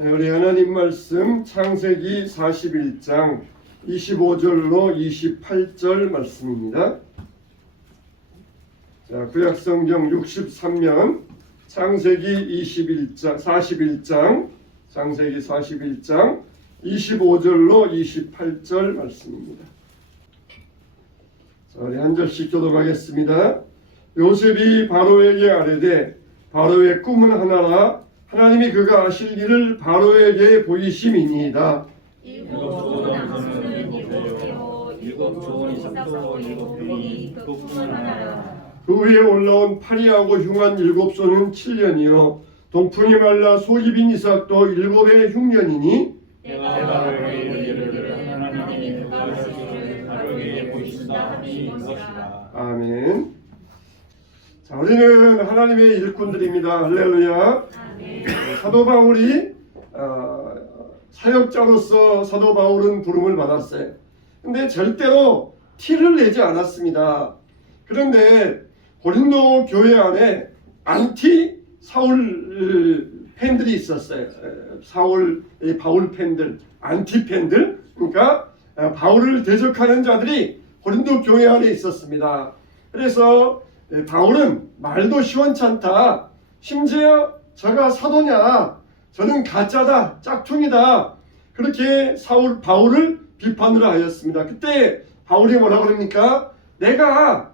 우리 하나님 말씀 창세기 41장 25절로 28절 말씀입니다. 자, 구약성경 63면 창세기 41장 창세기 41장 25절로 28절 말씀입니다. 자, 우리 한 절씩 교독하겠습니다. 요셉이 바로에게 아뢰되 바로의 꿈은 하나라. 하나님이 그가 하실 일을 바로에게 보이심이니이다. 일곱 남수는 일곱 좋은 이삭도 일곱 별이 그 꿈은 하나라. 그 위에 올라온 파리하고 흉한 일곱 소는 7년이요 동풍이 말라 속이 빈 이삭도 일곱의 흉년이니 내가 바로에게 이르기를 하나님이 그가 하실 일을 바로에게 보이신다 하니 이것이라. 아멘. 자, 우리는 하나님의 일꾼들입니다. 할렐루야. 사도 바울이 사역자로서 사도 바울은 부름을 받았어요. 근데 절대로 티를 내지 않았습니다. 그런데 고린도 교회 안에 안티 사울 팬들이 있었어요. 바울 팬들, 안티 팬들. 그러니까 바울을 대적하는 자들이 고린도 교회 안에 있었습니다. 그래서 바울은 말도 시원찮다. 심지어 저가 사도냐? 저는 가짜다, 짝퉁이다. 그렇게 바울을 비판을 하였습니다. 그때 바울이 뭐라고 그럽니까? 내가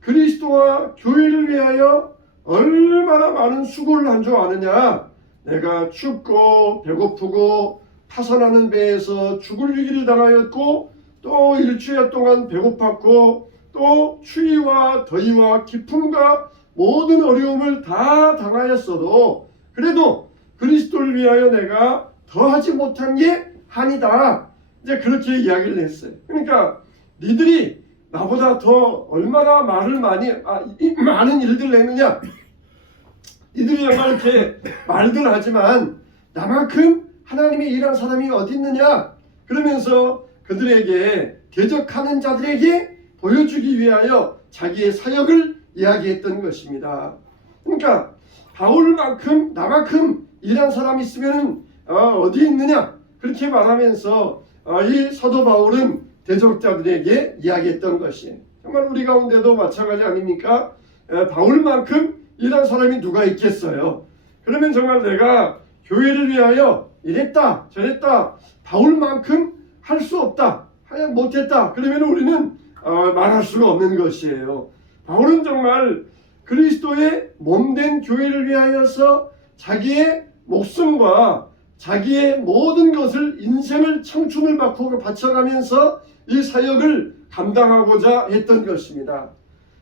그리스도와 교회를 위하여 얼마나 많은 수고를 한 줄 아느냐? 내가 춥고 배고프고 파선하는 배에서 죽을 위기를 당하였고 또 일주일 동안 배고팠고 또 추위와 더위와 기품과 모든 어려움을 다 당하였어도 그래도 그리스도를 위하여 내가 더하지 못한 게 한이다. 이제 그렇게 이야기를 했어요. 그러니까 니들이 나보다 더 얼마나 많은 일들을 했느냐. 니들이 정말 이렇게 말들 하지만 나만큼 하나님이 일한 사람이 어디 있느냐. 그러면서 그들에게 대적하는 자들에게 보여주기 위하여 자기의 사역을 이야기했던 것입니다. 그러니까 바울만큼 나만큼 일한 사람이 있으면 어디 있느냐 그렇게 말하면서 이 사도 바울은 대적자들에게 이야기했던 것이에요. 정말 우리 가운데도 마찬가지 아닙니까? 바울만큼 일한 사람이 누가 있겠어요? 그러면 정말 내가 교회를 위하여 이랬다 저랬다 바울만큼 할 수 없다 못했다 그러면 우리는 말할 수가 없는 것이에요. 바울은 정말 그리스도의 몸된 교회를 위하여서 자기의 목숨과 자기의 모든 것을 인생을 청춘을 바쳐가면서 이 사역을 감당하고자 했던 것입니다.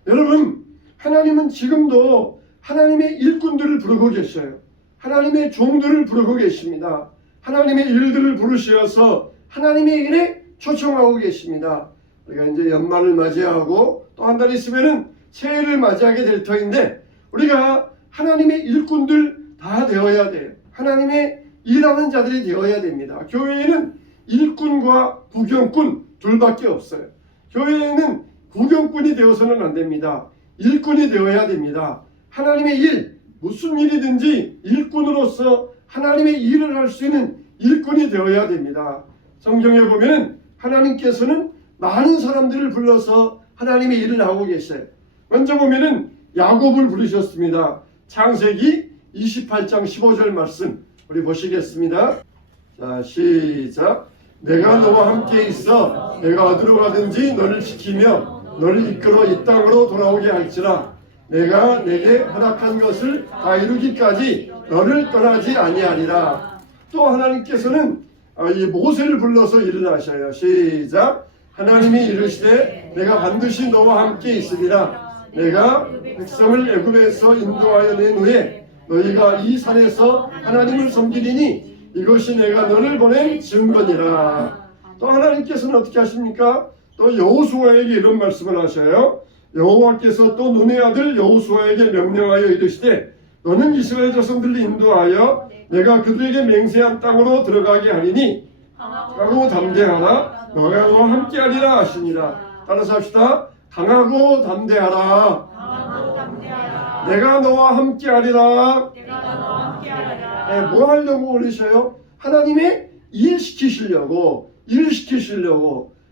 여러분, 하나님은 지금도 하나님의 일꾼들을 부르고 계셔요. 하나님의 종들을 부르고 계십니다. 하나님의 일들을 부르셔서 하나님의 일에 초청하고 계십니다. 우리가 이제 연말을 맞이하고 또 한 달 있으면은 새해를 맞이하게 될 터인데 우리가 하나님의 일꾼들 다 되어야 돼요. 하나님의 일하는 자들이 되어야 됩니다. 교회에는 일꾼과 구경꾼 둘밖에 없어요. 교회에는 구경꾼이 되어서는 안 됩니다. 일꾼이 되어야 됩니다. 하나님의 일, 무슨 일이든지 일꾼으로서 하나님의 일을 할 수 있는 일꾼이 되어야 됩니다. 성경에 보면 하나님께서는 많은 사람들을 불러서 하나님의 일을 하고 계셔요. 먼저 보면은 야곱을 부르셨습니다. 창세기 28장 15절 말씀 우리 보시겠습니다. 자, 시작. 내가 너와 함께 있어 내가 어디로 가든지 너를 지키며 너를 이끌어 이 땅으로 돌아오게 할지라 내가 내게 허락한 것을 다 이루기까지 너를 떠나지 아니하리라. 또 하나님께서는 이 모세를 불러서 일을 하셔요. 시작. 하나님이 이르시되 내가 반드시 너와 함께 있으리라. 내가 백성을 애굽에서 인도하여 낸 후에 너희가 이 산에서 하나님을 섬기리니 이것이 내가 너를 보낸 증거니라. 또 하나님께서는 어떻게 하십니까? 또 여호수아에게 이런 말씀을 하셔요. 여호와께서 또 눈의 아들 여호수아에게 명령하여 이르시되 너는 이스라엘 자손들을 인도하여 내가 그들에게 맹세한 땅으로 들어가게 하리니 강하고 담대하라. 너가 너와 함께하리라 하시니라. 따라서 합시다. 강하고 담대하라. 내가 너와 함께하리라. 함께하라. 뭐 하려고 그러셔요? 하나님의 일 시키시려고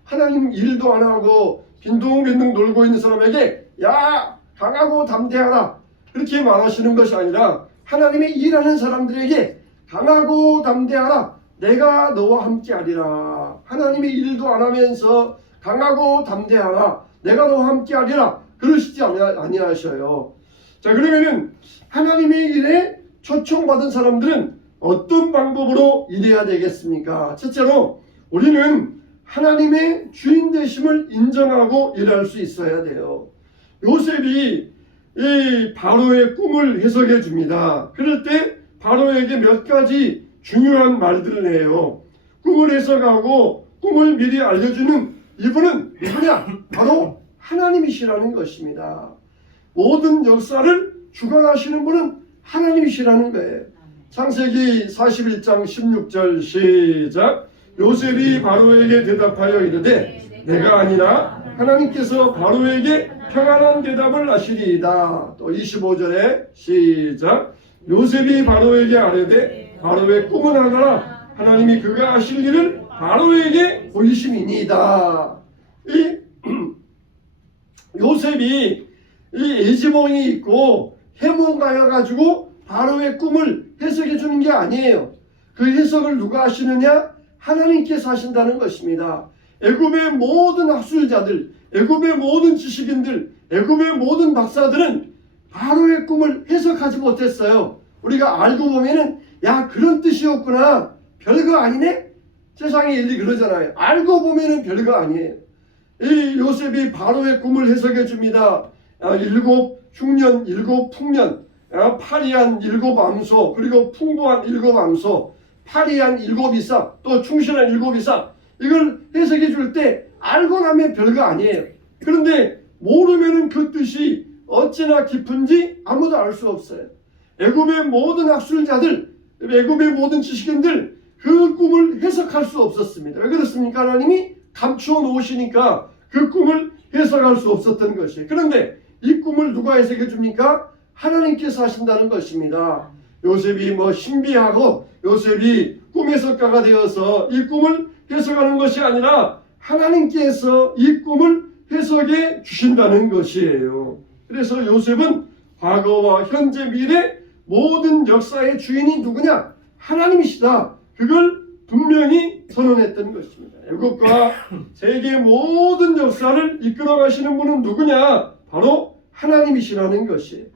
하나님 일도 안 하고 빈둥빈둥 놀고 있는 사람에게 야 강하고 담대하라 그렇게 말하시는 것이 아니라 하나님의 일하는 사람들에게 강하고 담대하라 내가 너와 함께하리라. 하나님의 일도 안 하면서 강하고 담대하라 내가 너와 함께하리라 그러시지 아니하셔요. 자, 그러면은 하나님의 일에 초청받은 사람들은 어떤 방법으로 일해야 되겠습니까? 첫째로 우리는 하나님의 주인 되심을 인정하고 일할 수 있어야 돼요. 요셉이 이 바로의 꿈을 해석해 줍니다. 그럴 때 바로에게 몇 가지 중요한 말들을 해요. 꿈을 해석하고 꿈을 미리 알려주는 이분은 누구냐? 바로 하나님이시라는 것입니다. 모든 역사를 주관하시는 분은 하나님이시라는 거예요. 창세기 41장 16절 시작. 요셉이 바로에게 대답하여 이르되 내가 아니라 하나님께서 바로에게 평안한 대답을 하시리이다. 또 25절에 시작. 요셉이 바로에게 아뢰되 바로의 꿈은 하나라 하나님이 그가 하실 일을 바로에게 보이심이니이다. 이 요셉이 이 애지몽이 있고 해몽가여 가지고 바로의 꿈을 해석해 주는 게 아니에요. 그 해석을 누가 하시느냐? 하나님께서 하신다는 것입니다. 애굽의 모든 학술자들, 애굽의 모든 지식인들, 애굽의 모든 박사들은 바로의 꿈을 해석하지 못했어요. 우리가 알고 보면은 야 그런 뜻이었구나. 별거 아니네? 세상의 일이 그러잖아요. 알고 보면은 별거 아니에요. 이 요셉이 바로의 꿈을 해석해 줍니다. 일곱 흉년, 일곱 풍년, 파리한 일곱 암소, 그리고 풍부한 일곱 암소, 파리한 일곱 이사, 또 충실한 일곱 이사. 이걸 해석해 줄 때 알고 나면 별거 아니에요. 그런데 모르면은 그 뜻이 어찌나 깊은지 아무도 알 수 없어요. 애굽의 모든 학술자들, 애굽의 모든 지식인들 그 꿈을 해석할 수 없었습니다. 왜 그렇습니까? 하나님이 감추어 놓으시니까 그 꿈을 해석할 수 없었던 것이에요. 그런데 이 꿈을 누가 해석해 줍니까? 하나님께서 하신다는 것입니다. 요셉이 뭐 신비하고 요셉이 꿈 해석가가 되어서 이 꿈을 해석하는 것이 아니라 하나님께서 이 꿈을 해석해 주신다는 것이에요. 그래서 요셉은 과거와 현재 미래 모든 역사의 주인이 누구냐? 하나님이시다. 그걸 분명히 선언했던 것입니다. 애국과 세계 모든 역사를 이끌어 가시는 분은 누구냐? 바로 하나님이시라는 것이에요.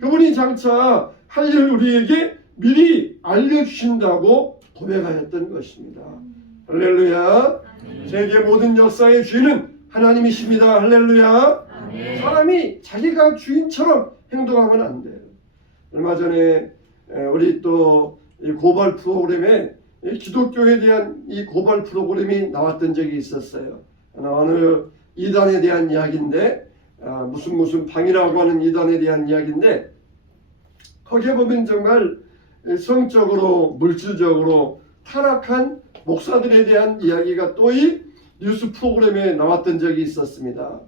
그분이 장차 할 일을 우리에게 미리 알려주신다고 고백하였던 것입니다. 할렐루야. 세계 모든 역사의 주인은 하나님이십니다. 할렐루야. 사람이 자기가 주인처럼 행동하면 안 돼요. 얼마 전에 우리 또 이 고발 프로그램에 기독교에 대한 이 고발 프로그램이 나왔던 적이 있었어요. 어느 이단에 대한 이야기인데 무슨 방이라고 하는 이단에 대한 이야기인데 거기에 보면 정말 성적으로 물질적으로 타락한 목사들에 대한 이야기가 또 이 뉴스 프로그램에 나왔던 적이 있었습니다.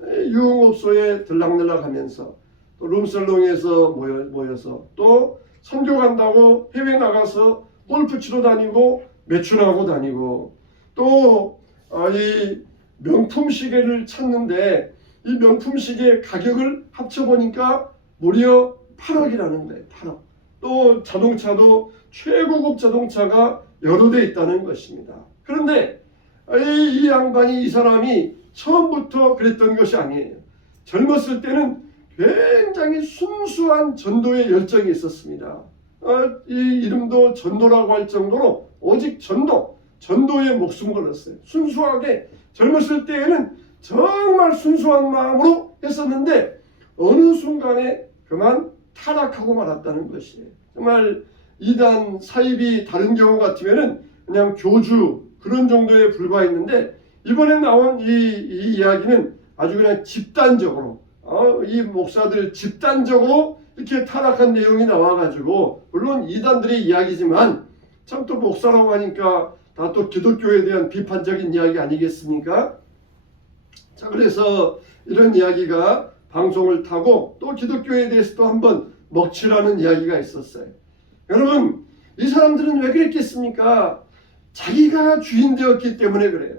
유흥업소에 들락날락하면서 또 룸살롱에서 모여서 또 선교 간다고 해외 나가서 골프 치러 다니고 매춘하고 다니고 또 이 명품 시계를 찾는데 이 명품 시계 가격을 합쳐보니까 무려 8억이라는 거예요. 8억. 또 자동차도 최고급 자동차가 여러 대 있다는 것입니다. 그런데 이 양반이 이 사람이 처음부터 그랬던 것이 아니에요. 젊었을 때는 굉장히 순수한 전도의 열정이 있었습니다. 이 이름도 전도라고 할 정도로 오직 전도에 목숨 걸었어요. 순수하게 젊었을 때에는 정말 순수한 마음으로 했었는데 어느 순간에 그만 타락하고 말았다는 것이에요. 정말 이단 사입이 다른 경우 같으면은 그냥 교주 그런 정도에 불과했는데 이번에 나온 이 이야기는 아주 그냥 집단적으로 이 목사들 집단적으로 이렇게 타락한 내용이 나와가지고 물론 이단들의 이야기지만 참 또 목사라고 하니까 다 또 기독교에 대한 비판적인 이야기 아니겠습니까? 자, 그래서 이런 이야기가 방송을 타고 또 기독교에 대해서도 한번 먹칠하는 이야기가 있었어요. 여러분, 이 사람들은 왜 그랬겠습니까? 자기가 주인 되었기 때문에 그래요.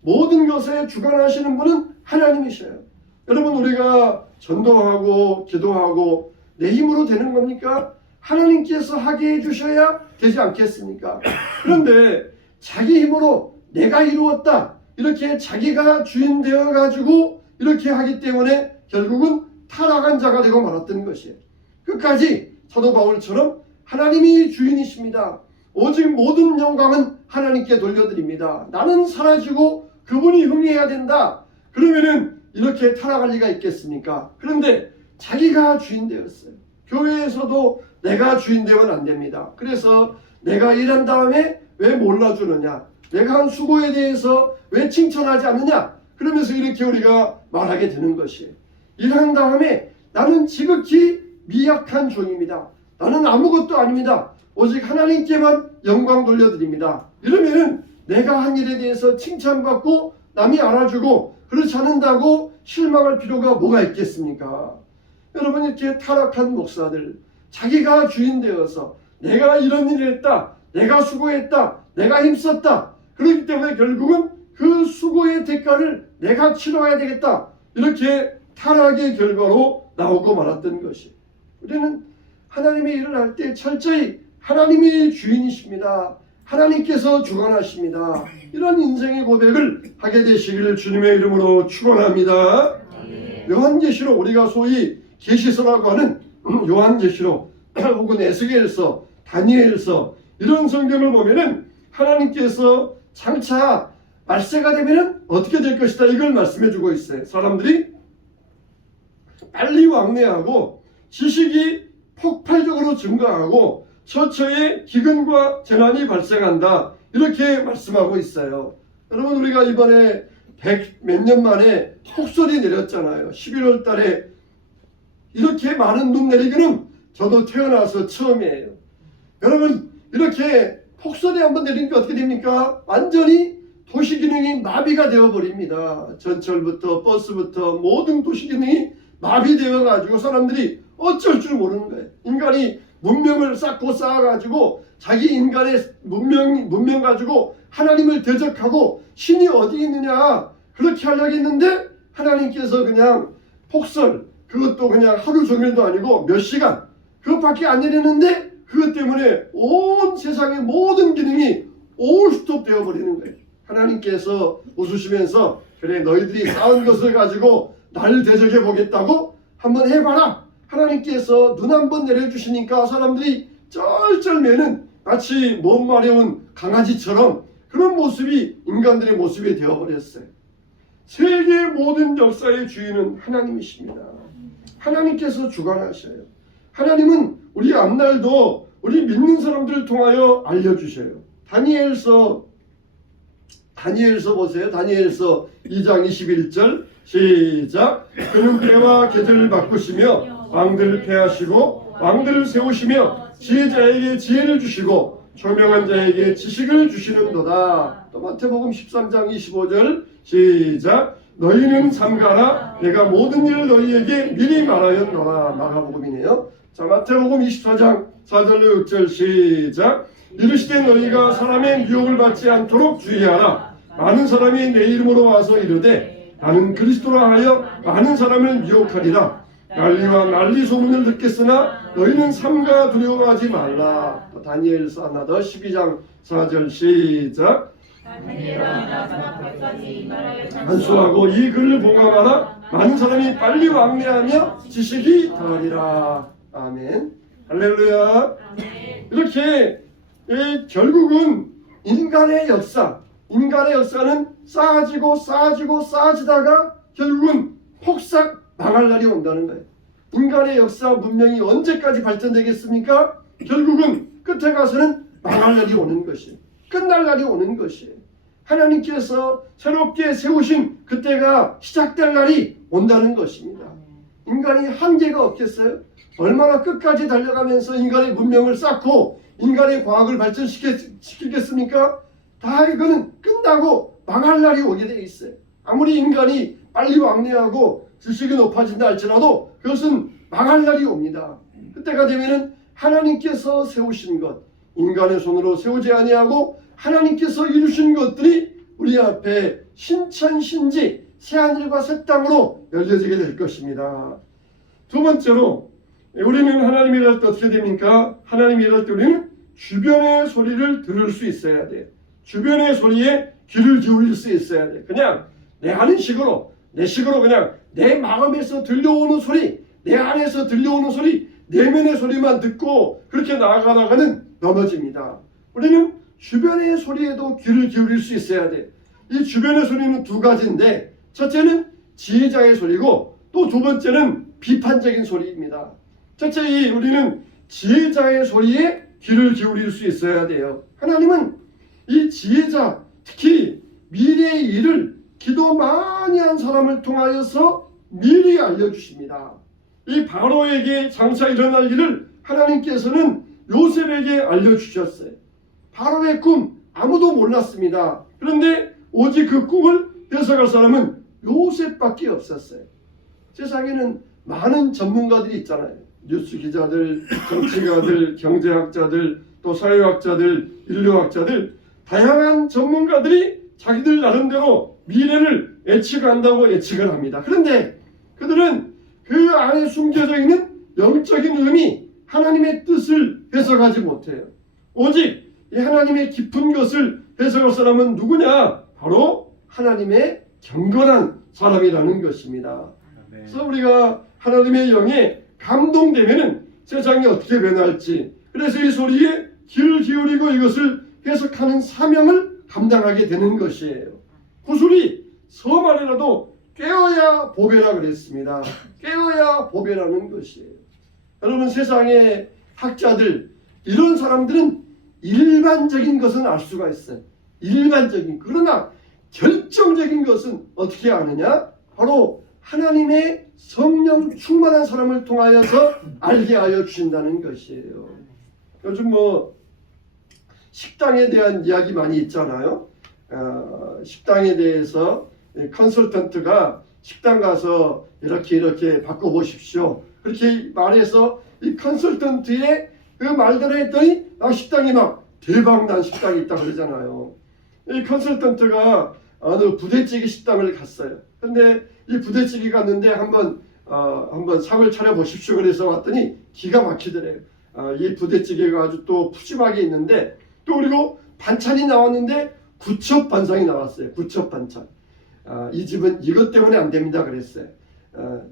모든 것에 주관하시는 분은 하나님이셔요. 여러분, 우리가 전도하고 기도하고 내 힘으로 되는 겁니까? 하나님께서 하게 해주셔야 되지 않겠습니까? 그런데 자기 힘으로 내가 이루었다, 이렇게 자기가 주인 되어가지고 이렇게 하기 때문에 결국은 타락한 자가 되고 말았던 것이에요. 끝까지 사도 바울처럼 하나님이 주인이십니다. 오직 모든 영광은 하나님께 돌려드립니다. 나는 사라지고 그분이 흥해야 된다. 그러면은 이렇게 타락할 리가 있겠습니까? 그런데 자기가 주인 되었어요. 교회에서도 내가 주인 되면 안 됩니다. 그래서 내가 일한 다음에 왜 몰라주느냐, 내가 한 수고에 대해서 왜 칭찬하지 않느냐, 그러면서 이렇게 우리가 말하게 되는 것이에요. 일한 다음에 나는 지극히 미약한 종입니다. 나는 아무것도 아닙니다. 오직 하나님께만 영광 돌려드립니다. 이러면은 내가 한 일에 대해서 칭찬받고 남이 알아주고 그렇지 않는다고 실망할 필요가 뭐가 있겠습니까? 여러분, 이렇게 타락한 목사들, 자기가 주인 되어서 내가 이런 일을 했다, 내가 수고했다, 내가 힘썼다, 그렇기 때문에 결국은 그 수고의 대가를 내가 치러야 되겠다, 이렇게 타락의 결과로 나오고 말았던 것이. 우리는 하나님의 일을 할 때 철저히 하나님이 주인이십니다, 하나님께서 주관하십니다, 이런 인생의 고백을 하게 되시기를 주님의 이름으로 축원합니다. 요한계시록, 우리가 소위 계시서라고 하는 요한계시록 혹은 에스겔서, 다니엘서, 이런 성경을 보면은 하나님께서 장차 말세가 되면은 어떻게 될 것이다, 이걸 말씀해 주고 있어요. 사람들이 빨리 왕래하고 지식이 폭발적으로 증가하고 처처에 기근과 재난이 발생한다, 이렇게 말씀하고 있어요. 여러분, 우리가 이번에 100 몇 년 만에 폭설이 내렸잖아요. 11월 달에 이렇게 많은 눈 내리기는 저도 태어나서 처음이에요. 여러분, 이렇게 폭설이 한번 내리니까 어떻게 됩니까? 완전히 도시 기능이 마비가 되어버립니다. 전철부터 버스부터 모든 도시 기능이 마비되어 가지고 사람들이 어쩔 줄 모르는 거예요. 인간이 문명을 쌓고 쌓아가지고 자기 인간의 문명 가지고 하나님을 대적하고 신이 어디 있느냐, 그렇게 하려고 했는데 하나님께서 그냥 폭설, 그것도 그냥 하루 종일도 아니고 몇 시간, 그것밖에 안 내리는데 그것 때문에 온 세상의 모든 기능이 올 스톱 되어버리는 거예요. 하나님께서 웃으시면서 그래, 너희들이 쌓은 것을 가지고 나를 대적해 보겠다고 한번 해봐라. 하나님께서 눈 한번 내려주시니까 사람들이 쩔쩔매는 마치 못 마려운 강아지처럼 그런 모습이 인간들의 모습이 되어버렸어요. 세계 모든 역사의 주인은 하나님이십니다. 하나님께서 주관하셔요. 하나님은 우리 앞날도 우리 믿는 사람들을 통하여 알려주셔요. 다니엘서 보세요. 다니엘서 2장 21절 시작. 그는 때와 계절을 바꾸시며 왕들을 폐하시고 왕들을 세우시며 지혜자에게 지혜를 주시고 총명한 자에게 지식을 주시는도다. 또 마태복음 13장 25절 시작. 너희는 삼가라. 내가 모든 일을 너희에게 미리 말하였노라. 마가복음이네요. 자, 마태복음 24장 4절로 6절 시작. 이르시되 너희가 사람의 미혹을 받지 않도록 주의하라. 많은 사람이 내 이름으로 와서 이르되 나는 그리스도라 하여 많은 사람을 미혹하리라. 난리와 난리 소문을 듣겠으나 너희는 삼가 두려워하지 말라. 다니엘서 하나 더 12장 4절 시작. 안수하고 이 글을 봉함하라. 많은 사람이 빨리 왕래하며 지식이 더하리라. 아멘. 할렐루야. 이렇게 결국은 인간의 역사는 쌓아지다가 결국은 폭삭 망할 날이 온다는 거예요. 인간의 역사 문명이 언제까지 발전되겠습니까? 결국은 끝에 가서는 망할 날이 오는 것이에요. 끝날 날이 오는 것이에요. 하나님께서 새롭게 세우신 그때가 시작될 날이 온다는 것입니다. 인간이 한계가 없겠어요? 얼마나 끝까지 달려가면서 인간의 문명을 쌓고 인간의 과학을 발전시키겠습니까? 다 이거는 끝나고 망할 날이 오게 돼 있어요. 아무리 인간이 빨리 왕래하고 지식이 높아진다 할지라도 그것은 망할 날이 옵니다. 그때가 되면은 하나님께서 세우신 것, 인간의 손으로 세우지 아니하고 하나님께서 이루신 것들이 우리 앞에 신천신지 새하늘과 새 땅으로 열려지게 될 것입니다. 두 번째로 우리는 하나님이 일할 때 어떻게 됩니까? 하나님이 일할 때 우리는 주변의 소리를 들을 수 있어야 돼. 주변의 소리에 귀를 기울일 수 있어야 돼. 그냥 내 하는 식으로 내 식으로 그냥 내 마음에서 들려오는 소리, 내 안에서 들려오는 소리, 내면의 소리만 듣고 그렇게 나아가다가는 넘어집니다. 우리는 주변의 소리에도 귀를 기울일 수 있어야 돼. 이 주변의 소리는 두 가지인데 첫째는 지혜자의 소리고 또 두 번째는 비판적인 소리입니다. 첫째, 우리는 지혜자의 소리에 귀를 기울일 수 있어야 돼요. 하나님은 이 지혜자, 특히 미래의 일을 기도 많이 한 사람을 통하여서 미리 알려주십니다. 이 바로에게 장차 일어날 일을 하나님께서는 요셉에게 알려주셨어요. 바로의 꿈 아무도 몰랐습니다. 그런데 오직 그 꿈을 해석할 사람은 요셉밖에 없었어요. 세상에는 많은 전문가들이 있잖아요. 뉴스 기자들, 정치가들, 경제학자들, 또 사회학자들, 인류학자들, 다양한 전문가들이 자기들 나름대로 미래를 예측한다고 예측을 합니다. 그런데 그들은 그 안에 숨겨져 있는 영적인 의미, 하나님의 뜻을 해석하지 못해요. 오직 이 하나님의 깊은 것을 해석할 사람은 누구냐? 바로 하나님의 경건한 사람이라는 것입니다. 그래서 우리가 하나님의 영에 감동되면은 세상이 어떻게 변할지, 그래서 이 소리에 귀를 기울이고 이것을 해석하는 사명을 감당하게 되는 것이에요. 구술이 서말이라도 깨어야 보배라 그랬습니다. 깨어야 보배라는 것이에요. 여러분, 세상의 학자들, 이런 사람들은 일반적인 것은 알 수가 있어요. 일반적인. 그러나 결정적인 것은 어떻게 아느냐? 바로 하나님의 성령 충만한 사람을 통하여서 알게 하여 주신다는 것이에요. 요즘 식당에 대한 이야기 많이 있잖아요. 식당에 대해서 컨설턴트가 식당 가서 이렇게 바꿔보십시오. 그렇게 말해서 이 컨설턴트의 그 말대로 했더니 식당이 막 대박난 식당이 있다 그러잖아요. 이 컨설턴트가 어느 부대찌개 식당을 갔어요. 근데 이 부대찌개 갔는데 한번 상을 차려 보십시오. 그래서 왔더니 기가 막히더래요. 이 부대찌개가 아주 또 푸짐하게 있는데 또 그리고 반찬이 나왔는데 구첩 반상이 나왔어요. 구첩 반찬. 이 집은 이것 때문에 안 됩니다 그랬어요.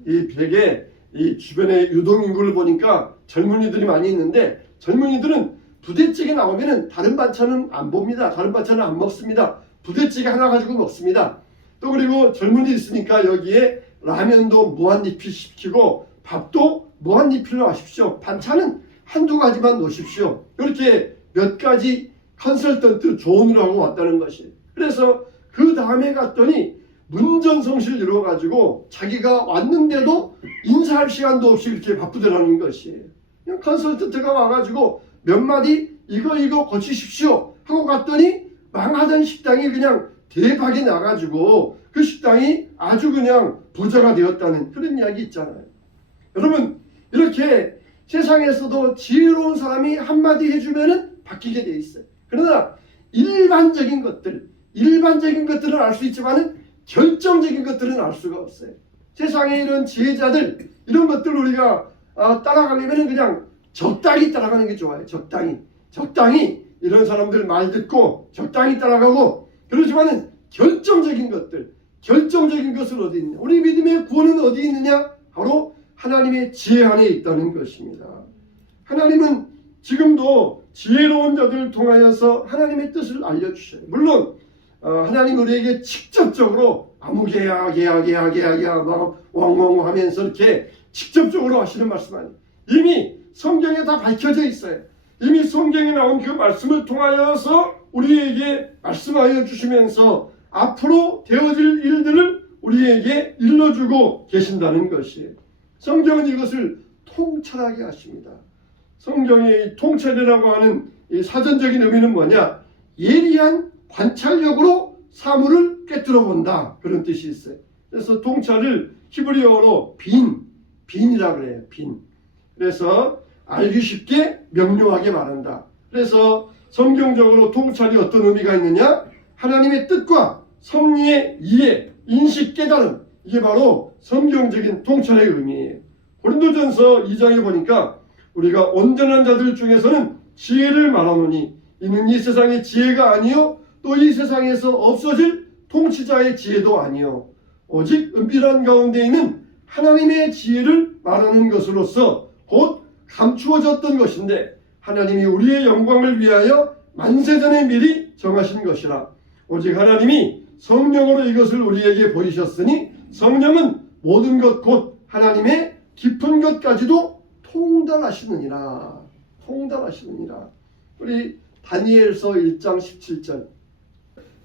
이 댁에 이 주변에 유동인구를 보니까 젊은이들이 많이 있는데 젊은이들은 부대찌개 나오면은 다른 반찬은 안 봅니다. 다른 반찬은 안 먹습니다. 부대찌개 하나 가지고 먹습니다. 또 그리고 젊은이 있으니까 여기에 라면도 무한리필 시키고 밥도 무한리필로 하십시오. 반찬은 한두 가지만 놓으십시오. 이렇게 몇 가지 컨설턴트 조언을 하고 왔다는 것이에요. 그래서 그 다음에 갔더니 문전성시를 이루어가지고 자기가 왔는데도 인사할 시간도 없이 이렇게 바쁘더라는 것이에요. 그냥 컨설턴트가 와가지고 몇 마디 이거 고치십시오 하고 갔더니 망하던 식당이 그냥 대박이 나가지고 그 식당이 아주 그냥 부자가 되었다는 그런 이야기 있잖아요. 여러분, 이렇게 세상에서도 지혜로운 사람이 한마디 해주면은 바뀌게 돼 있어요. 그러나 일반적인 것들은 알 수 있지만은 결정적인 것들은 알 수가 없어요. 세상에 이런 지혜자들, 이런 것들 우리가 따라가려면 그냥 적당히 따라가는 게 좋아요. 적당히 이런 사람들 말 듣고 적당히 따라가고, 그렇지만은 결정적인 것은 어디 있느냐? 우리 믿음의 구원은 어디 있느냐? 바로 하나님의 지혜 안에 있다는 것입니다. 하나님은 지금도 지혜로운 자들을 통하여서 하나님의 뜻을 알려주셔요. 물론 하나님 우리에게 직접적으로 아무개야 막 왕왕 하면서 이렇게 직접적으로 하시는 말씀 아니에요. 이미 성경에 다 밝혀져 있어요. 이미 성경에 나온 그 말씀을 통하여서 우리에게 말씀하여 주시면서 앞으로 되어질 일들을 우리에게 일러주고 계신다는 것이에요. 성경은 이것을 통찰하게 하십니다. 성경의 통찰이라고 하는 이 사전적인 의미는 뭐냐? 예리한 관찰력으로 사물을 꿰뚫어 본다, 그런 뜻이 있어요. 그래서 통찰을 히브리어로 빈이라고 그래요. 빈. 그래서 알기 쉽게 명료하게 말한다. 그래서 성경적으로 통찰이 어떤 의미가 있느냐? 하나님의 뜻과 섭리의 이해, 인식, 깨달음, 이게 바로 성경적인 통찰의 의미예요. 고린도전서 2장에 보니까 우리가 온전한 자들 중에서는 지혜를 말하노니 이는 이 세상의 지혜가 아니요 또 이 세상에서 없어질 통치자의 지혜도 아니요 오직 은밀한 가운데 있는 하나님의 지혜를 말하는 것으로서 곧 감추어졌던 것인데 하나님이 우리의 영광을 위하여 만세전에 미리 정하신 것이라. 오직 하나님이 성령으로 이것을 우리에게 보이셨으니 성령은 모든 것 곧 하나님의 깊은 것까지도 통달하시느니라. 통달하시느니라. 우리 다니엘서 1장 17절.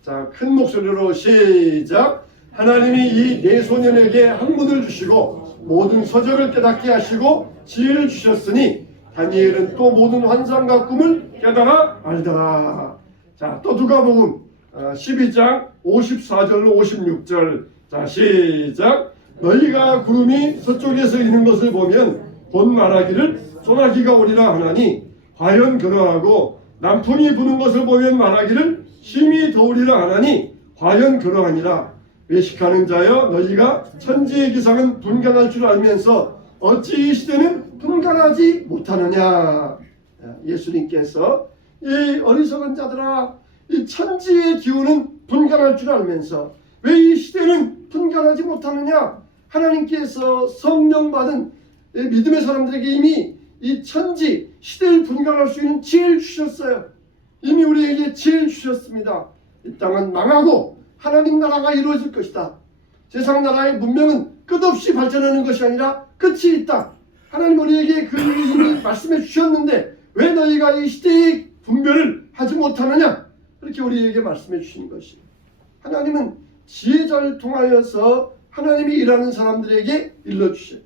자, 큰 목소리로 시작. 하나님이 이 네 소년에게 학문을 주시고 모든 서적을 깨닫게 하시고 지혜를 주셨으니 다니엘은 또 모든 환상과 꿈을 깨달아 알더라. 자, 또 누가복음 12장 54절로 56절. 자, 시작. 너희가 구름이 서쪽에서 이는 것을 보면 곧 말하기를 소나기가 오리라 하나니 과연 그러하고 남풍이 부는 것을 보면 말하기를 심히 더우리라 하나니 과연 그러하니라. 외식하는 자여 너희가 천지의 기상은 분간할 줄 알면서 어찌 이 시대는 분간하지 못하느냐. 예수님께서 이 어리석은 자들아 이 천지의 기운은 분간할 줄 알면서 왜 이 시대는 분간하지 못하느냐. 하나님께서 성령 받은 믿음의 사람들에게 이미 이 천지 시대를 분간할 수 있는 지혜를 주셨어요. 이미 우리에게 지혜를 주셨습니다. 이 땅은 망하고 하나님 나라가 이루어질 것이다. 세상 나라의 문명은 끝없이 발전하는 것이 아니라 끝이 있다. 하나님 우리에게 그 이미 말씀해 주셨는데 왜 너희가 이 시대의 분별을 하지 못하느냐. 그렇게 우리에게 말씀해 주신 것이. 하나님은 지혜자를 통하여서 하나님이 일하는 사람들에게 일러주셔요.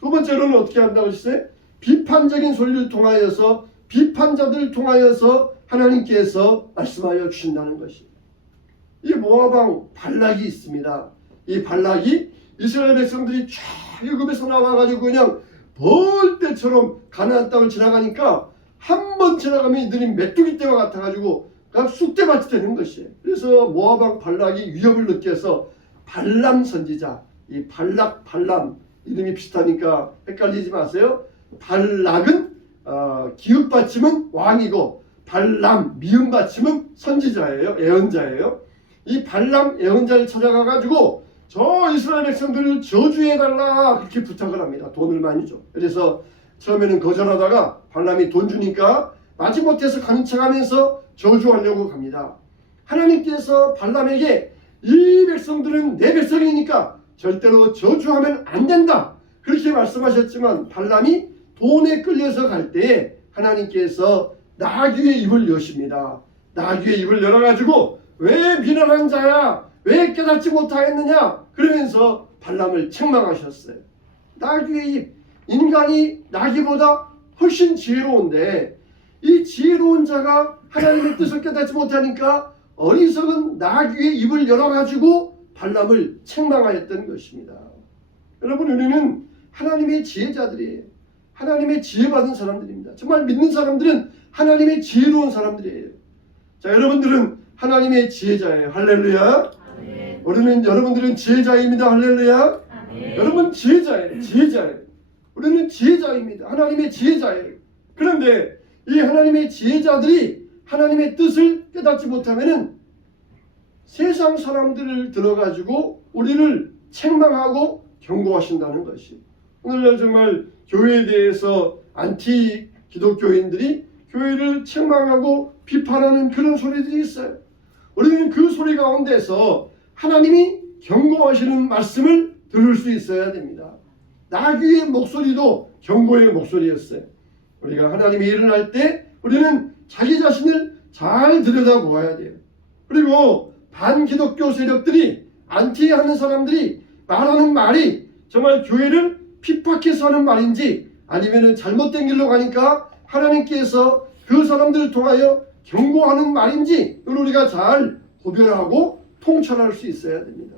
두 번째로는 어떻게 한다고 하셨어요? 비판적인 소리를 통하여서 비판자들을 통하여서 하나님께서 말씀하여 주신다는 것입니다. 이 모압왕 발락이 있습니다. 이 발락이 이스라엘 백성들이 애굽에서 나와가지고 그냥 벌떼처럼 가나안 땅을 지나가니까 한 번 지나가면 이들이 메뚜기 떼와 같아가지고 그냥 쑥대밭이 되는 것이에요. 그래서 모압왕 발락이 위협을 느껴서 발람 선지자, 이 발람 이름이 비슷하니까 헷갈리지 마세요. 발락은 기읍 받침은 왕이고 발람 미음 받침은 선지자예요. 예언자예요. 이 발람 예언자를 찾아가가지고 저 이스라엘 백성들을 저주해달라 그렇게 부탁을 합니다. 돈을 많이 줘. 그래서 처음에는 거절하다가 발람이 돈 주니까 마지못해서 가는 척하면서 저주하려고 갑니다. 하나님께서 발람에게 이 백성들은 내 백성이니까 절대로 저주하면 안 된다 그렇게 말씀하셨지만 발람이 돈에 끌려서 갈 때에 하나님께서 나귀의 입을 여십니다. 나귀의 입을 열어가지고 왜 비난한 자야 왜 깨닫지 못하겠느냐 그러면서 발람을 책망하셨어요. 나귀의 입, 인간이 나귀보다 훨씬 지혜로운데 이 지혜로운 자가 하나님의 뜻을 깨닫지 못하니까 어리석은 나귀의 입을 열어가지고 발람을 책망하였던 것입니다. 여러분 우리는 하나님의 지혜자들이에요. 하나님의 지혜받은 사람들입니다. 정말 믿는 사람들은 하나님의 지혜로운 사람들이에요. 자, 여러분들은 하나님의 지혜자예요. 할렐루야. 아멘. 우리는 여러분들은 지혜자입니다. 할렐루야. 아멘. 여러분 지혜자예요. 지혜자예요. 우리는 지혜자입니다. 하나님의 지혜자예요. 그런데 이 하나님의 지혜자들이 하나님의 뜻을 깨닫지 못하면은 세상 사람들을 들어가지고 우리를 책망하고 경고하신다는 것이. 오늘날 정말 교회에 대해서 안티 기독교인들이 교회를 책망하고 비판하는 그런 소리들이 있어요. 우리는 그 소리 가운데서 하나님이 경고하시는 말씀을 들을 수 있어야 됩니다. 나귀의 목소리도 경고의 목소리였어요. 우리가 하나님의 일을 할 때 우리는 자기 자신을 잘 들여다보아야 돼요. 그리고 반기독교 세력들이 안티하는 사람들이 말하는 말이 정말 교회를 핍박해서 하는 말인지 아니면 잘못된 길로 가니까 하나님께서 그 사람들을 통하여 경고하는 말인지 우리가 잘 구별하고 통찰할 수 있어야 됩니다.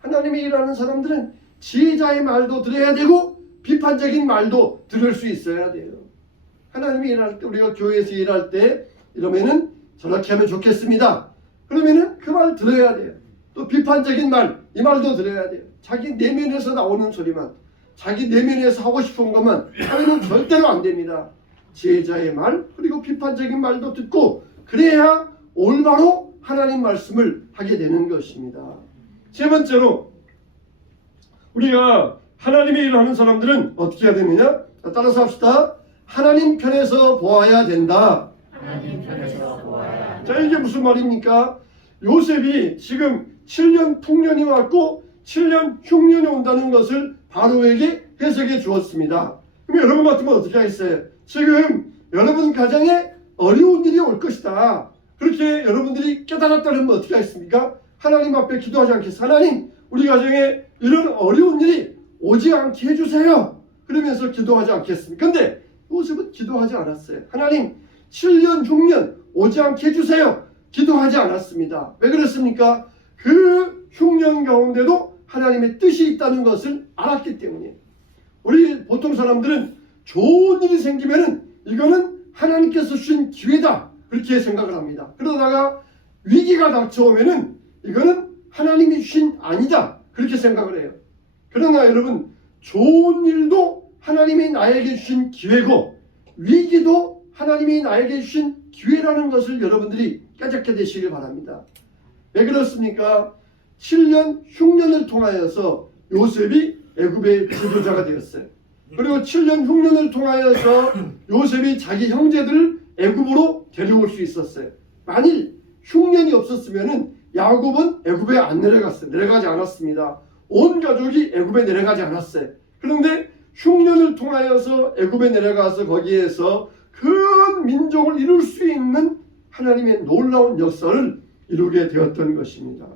하나님이 일하는 사람들은 지혜자의 말도 들어야 되고 비판적인 말도 들을 수 있어야 돼요. 하나님이 일할 때, 우리가 교회에서 일할 때 이러면은 저렇게 하면 좋겠습니다. 그러면은 그 말 들어야 돼요. 또 비판적인 말, 이 말도 들어야 돼요. 자기 내면에서 나오는 소리만, 자기 내면에서 하고 싶은 것만 하면은 절대로 안 됩니다. 지혜자의 말, 그리고 비판적인 말도 듣고, 그래야 올바로 하나님 말씀을 하게 되는 것입니다. 세 번째로, 우리가 하나님의 일을 하는 사람들은 어떻게 해야 되느냐? 따라서 합시다. 하나님 편에서 보아야 된다. 하나님 편에서 보아야 한다. 자, 이게 무슨 말입니까? 요셉이 지금 7년 풍년이 왔고 7년 흉년이 온다는 것을 바로에게 해석해 주었습니다. 그럼 여러분 같으면 어떻게 하겠어요? 지금 여러분 가정에 어려운 일이 올 것이다. 그렇게 여러분들이 깨달았다면 어떻게 하겠습니까? 하나님 앞에 기도하지 않겠어요? 하나님, 우리 가정에 이런 어려운 일이 오지 않게 해주세요. 그러면서 기도하지 않겠습니까? 근데 요셉은 기도하지 않았어요. 하나님, 7년 흉년 오지 않게 해주세요. 기도하지 않았습니다. 왜 그랬습니까? 그 흉년 가운데도 하나님의 뜻이 있다는 것을 알았기 때문이에요. 우리 보통 사람들은 좋은 일이 생기면은 이거는 하나님께서 주신 기회다, 그렇게 생각을 합니다. 그러다가 위기가 닥쳐오면은 이거는 하나님이 주신 아니다, 그렇게 생각을 해요. 그러나 여러분, 좋은 일도 하나님이 나에게 주신 기회고 위기도 하나님이 나에게 주신 기회라는 것을 여러분들이 깨닫게 되시길 바랍니다. 왜 그렇습니까? 7년 흉년을 통하여서 요셉이 애굽의 지도자가 되었어요. 그리고 7년 흉년을 통하여서 요셉이 자기 형제들을 애굽으로 데려올 수 있었어요. 만일 흉년이 없었으면은 야곱은 애굽에 안 내려갔어요. 내려가지 않았습니다. 온 가족이 애굽에 내려가지 않았어요. 그런데 흉년을 통하여서 애굽에 내려가서 거기에서 큰 민족을 이룰 수 있는 하나님의 놀라운 역사를 이루게 되었던 것입니다.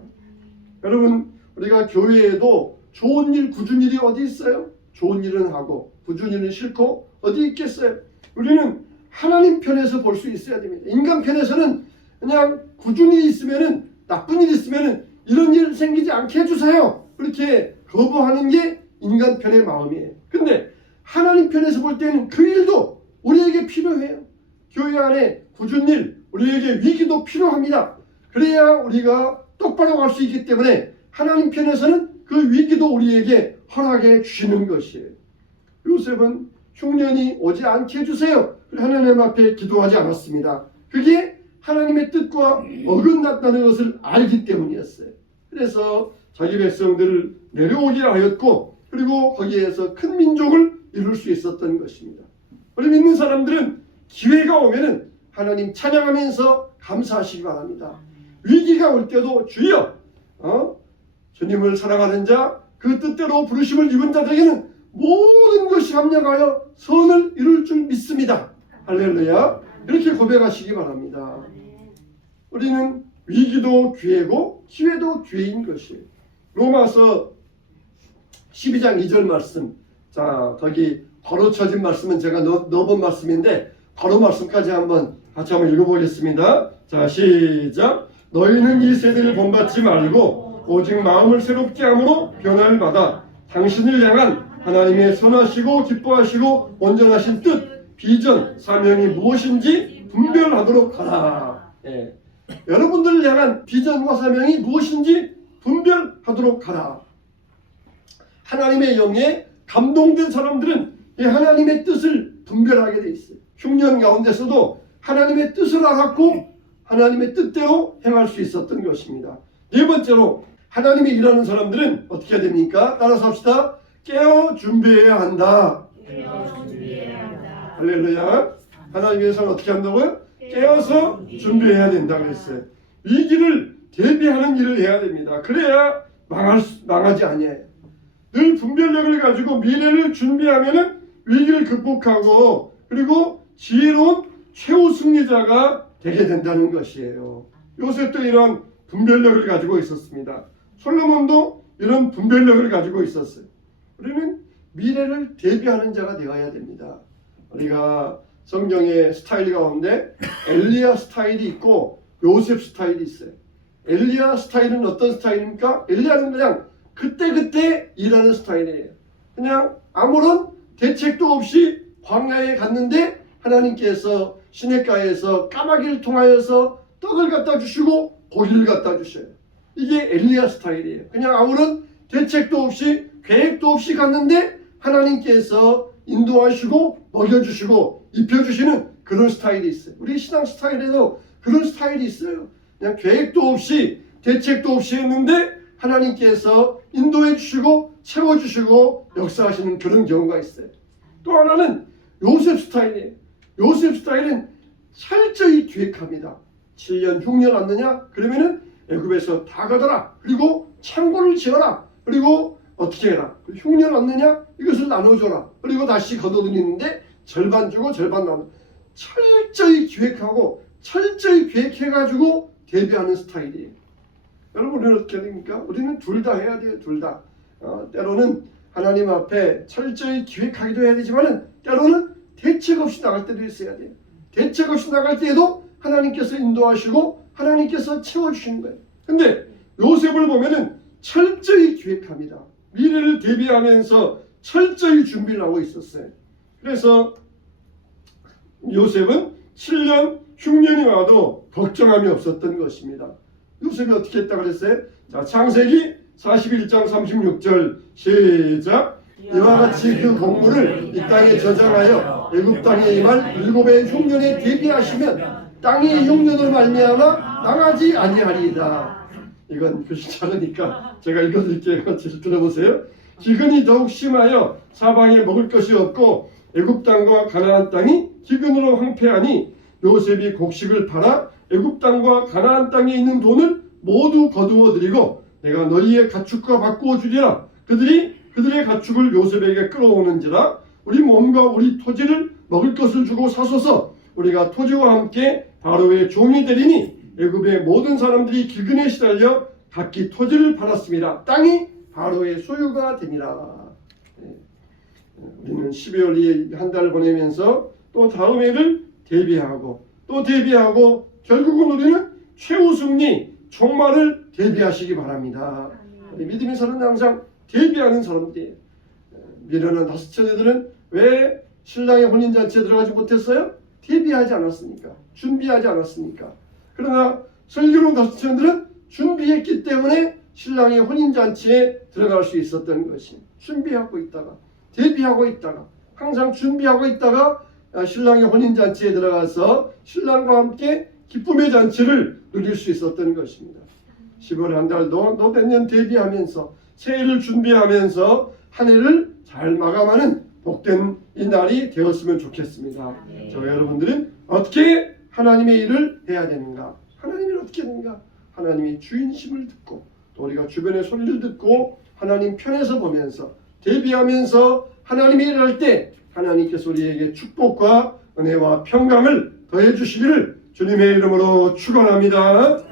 여러분, 우리가 교회에도 좋은 일, 굳은 일이 어디 있어요? 좋은 일은 하고 굳은 일은 싫고 어디 있겠어요? 우리는 하나님 편에서 볼 수 있어야 됩니다. 인간 편에서는 그냥 굳은 일이 있으면은, 나쁜 일이 있으면은 이런 일 생기지 않게 해주세요, 그렇게 거부하는 게 인간 편의 마음이에요. 근데 하나님 편에서 볼 때는 그 일도 우리에게 필요해요. 교회 안에 굳은 일, 우리에게 위기도 필요합니다. 그래야 우리가 똑바로 갈 수 있기 때문에 하나님 편에서는 그 위기도 우리에게 허락해 주시는 것이에요. 요셉은 흉년이 오지 않게 해주세요, 하나님 앞에 기도하지 않았습니다. 그게 하나님의 뜻과 어긋났다는 것을 알기 때문이었어요. 그래서 자기 백성들을 내려오게 하였고, 그리고 거기에서 큰 민족을 이룰 수 있었던 것입니다. 우리 믿는 사람들은 기회가 오면은 하나님 찬양하면서 감사하시기 바랍니다. 위기가 올 때도 주여, 주님을 사랑하는 자, 그 뜻대로 부르심을 입은 자들에게는 모든 것이 합력하여 선을 이룰 줄 믿습니다. 할렐루야. 이렇게 고백하시기 바랍니다. 우리는 위기도 기회고 기회도 기회인 것이에요. 로마서 12장 2절 말씀, 자, 거기 바로 쳐진 말씀은 제가 넣어본 말씀인데 바로 말씀까지 같이 한번 읽어보겠습니다. 자, 시작. 너희는 이 세대를 본받지 말고 오직 마음을 새롭게 함으로 변화를 받아 당신을 향한 하나님의 선하시고 기뻐하시고 온전하신 뜻, 비전, 사명이 무엇인지 분별하도록 하라. 예. 여러분들을 향한 비전과 사명이 무엇인지 분별하도록 하라. 하나님의 영에 감동된 사람들은 이 하나님의 뜻을 분별하게 돼 있어요. 흉년 가운데서도 하나님의 뜻을 알았고 하나님의 뜻대로 행할 수 있었던 것입니다. 네 번째로, 하나님이 일하는 사람들은 어떻게 해야 됩니까? 따라서 합시다. 깨어 준비해야 한다. 할렐루야. 하나님 위해서는 어떻게 한다고요? 깨어서 준비해야 된다 그랬어요. 위기를 대비하는 일을 해야 됩니다. 그래야 망하지 아니에요. 늘 분별력을 가지고 미래를 준비하면은 위기를 극복하고, 그리고 지혜로운 최후 승리자가 되게 된다는 것이에요. 요셉도 이런 분별력을 가지고 있었습니다. 솔로몬도 이런 분별력을 가지고 있었어요. 우리는 미래를 대비하는 자가 되어야 됩니다. 우리가 성경의 스타일 가운데 엘리야 스타일이 있고 요셉 스타일이 있어요. 엘리야 스타일은 어떤 스타일입니까? 엘리야는 그냥 그때그때 일하는 스타일이에요. 그냥 아무런 대책도 없이 광야에 갔는데 하나님께서 시냇가에서 까마귀를 통하여서 떡을 갖다 주시고 고기를 갖다 주셔요. 이게 엘리야 스타일이에요. 그냥 아무런 대책도 없이 계획도 없이 갔는데 하나님께서 인도하시고 먹여주시고 입혀주시는 그런 스타일이 있어요. 우리 신앙 스타일에도 그런 스타일이 있어요. 그냥 계획도 없이 대책도 없이 했는데 하나님께서 인도해 주시고 채워주시고 역사하시는 그런 경우가 있어요. 또 하나는 요셉 스타일이에요. 요셉 스타일은 철저히 기획합니다. 7년 6년 왔느냐? 그러면은 애굽에서 다 가더라. 그리고 창고를 지어라. 그리고 어떻게 해라. 6년 왔느냐? 이것을 나눠줘라. 그리고 다시 거둬들이는데 절반 주고 절반 나눠. 철저히 기획하고 철저히 계획해가지고 대비하는 스타일이에요. 여러분 우리는 어떻게 됩니까? 우리는 둘 다 해야 돼요. 둘 다. 때로는 하나님 앞에 철저히 기획하기도 해야 되지만 때로는 대책 없이 나갈 때도 있어야 돼요. 대책 없이 나갈 때에도 하나님께서 인도하시고 하나님께서 채워주시는 거예요. 근데 요셉을 보면은 철저히 기획합니다. 미래를 대비하면서 철저히 준비를 하고 있었어요. 그래서 요셉은 7년 흉년이 와도 걱정함이 없었던 것입니다. 요셉이 어떻게 했다 그랬어요? 자, 창세기 41장 36절 시작. 이와 같이 그 공문을 이 땅에 저장하여 애굽 땅에 임할 7의 흉년에 대비하시면 땅이 흉년을 말미암아 망하지 아니하리이다. 이건 글씨 작으니까 제가 읽어드릴게요. 같이 들어보세요. 기근이 더욱 심하여 사방에 먹을 것이 없고 애굽 땅과 가나안 땅이 기근으로 황폐하니 요셉이 곡식을 팔아 애굽 땅과 가나안 땅에 있는 돈을 모두 거두어 드리고 내가 너희의 가축과 바꾸어 주리라. 그들이 그들의 가축을 요셉에게 끌어오는지라. 우리 몸과 우리 토지를 먹을 것을 주고 사소서. 우리가 토지와 함께 바로의 종이 되리니 애굽의 모든 사람들이 기근에 시달려 각기 토지를 팔았습니다. 땅이 바로의 소유가 되니라. 우리는 12월 한 달 보내면서 또 다음 해를 대비하고 또 대비하고 결국은 우리는 최우승리 종말을 대비하시기 바랍니다. 우리 믿음의 사람은 항상 대비하는 사람들이에요. 미련한 다섯 처녀들은 왜 신랑의 혼인잔치에 들어가지 못했어요? 대비하지 않았으니까. 준비하지 않았으니까. 그러나 슬기로운 다섯 처녀들은 준비했기 때문에 신랑의 혼인잔치에 들어갈 수 있었던 것이 준비하고 있다가 대비하고 있다가 항상 준비하고 있다가 신랑의 혼인잔치에 들어가서 신랑과 함께 기쁨의 잔치를 누릴 수 있었던 것입니다. 10월에 한 달도 너 내년 대비하면서 새해를 준비하면서 한 해를 잘 마감하는 복된 이 날이 되었으면 좋겠습니다. 저와 여러분들은 어떻게 하나님의 일을 해야 되는가? 하나님이 어떻게 되는가? 하나님이 주인심을 듣고 또 우리가 주변의 소리를 듣고 하나님 편에서 보면서 대비하면서 하나님의 일을 할 때 하나님께서 우리에게 축복과 은혜와 평강을 더해 주시기를 주님의 이름으로 축원합니다.